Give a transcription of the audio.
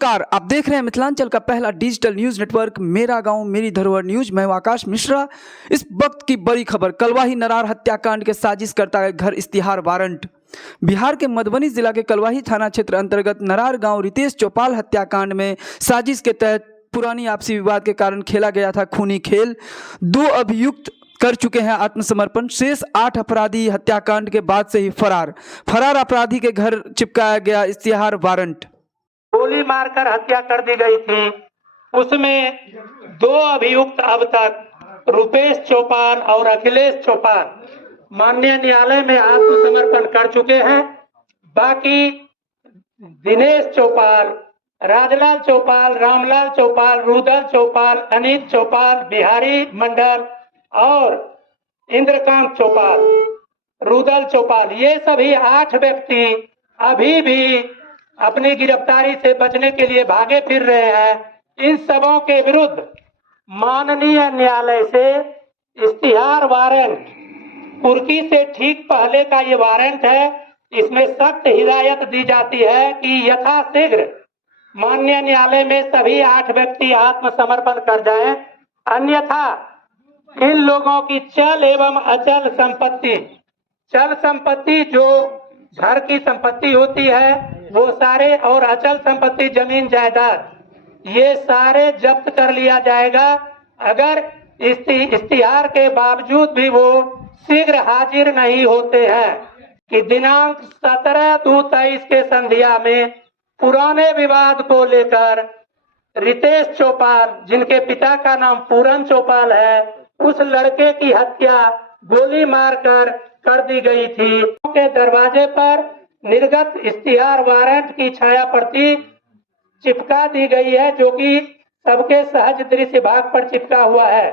नमस्कार, आप देख रहे हैं मिथिलांचल का पहला डिजिटल न्यूज नेटवर्क मेरा गांव मेरी धरोहर न्यूज। मैं हूं आकाश मिश्रा। इस वक्त की बड़ी खबर, कलवाही नरार हत्याकांड के साजिश करता है घर इश्तिहार वारंट। बिहार के मधुबनी जिला के कलवाही थाना क्षेत्र अंतर्गत नरार गांव रितेश चौपाल हत्याकांड में साजिश के तहत पुरानी आपसी विवाद के कारण खेला गया था खूनी खेल। 2 अभियुक्त कर चुके हैं आत्मसमर्पण। शेष 8 अपराधी हत्याकांड के बाद से ही फरार अपराधी के घर चिपकाया गया इश्तिहार वारंट। गोली मारकर हत्या कर दी गई थी। उसमें 2 अभियुक्त अब तक रुपेश चौपाल और अखिलेश चौपाल माननीय न्यायालय में आत्मसमर्पण कर चुके हैं। बाकी दिनेश चौपाल, राजलाल चौपाल, रामलाल चौपाल, रुदल चौपाल, अनित चौपाल, बिहारी मंडल और इंद्रकांत चौपाल, रुदल चौपाल, ये सभी 8 व्यक्ति अभी भी अपनी गिरफ्तारी से बचने के लिए भागे फिर रहे हैं। इन सबों के विरुद्ध माननीय न्यायालय से इश्तिहार वारंट, कुर्की से ठीक पहले का ये वारंट है। इसमें सख्त हिदायत दी जाती है कि यथाशीघ्र माननीय न्यायालय में सभी 8 व्यक्ति आत्मसमर्पण कर जाएं, अन्यथा इन लोगों की चल एवं अचल संपत्ति, चल संपत्ति जो घर की संपत्ति होती है वो सारे, और अचल संपत्ति जमीन जायदाद, ये सारे जब्त कर लिया जाएगा अगर इश्तिहार के बावजूद भी वो शीघ्र हाजिर नहीं होते हैं। कि दिनांक 17/2/23 के संध्या में पुराने विवाद को लेकर रितेश चौपाल, जिनके पिता का नाम पूरन चौपाल है, उस लड़के की हत्या गोली मारकर कर दी गई थी। के दरवाजे पर निर्गत इश्तिहार वारंट की छाया प्रति चिपका दी गई है, जो कि सबके सहज दृश्य भाग पर चिपका हुआ है।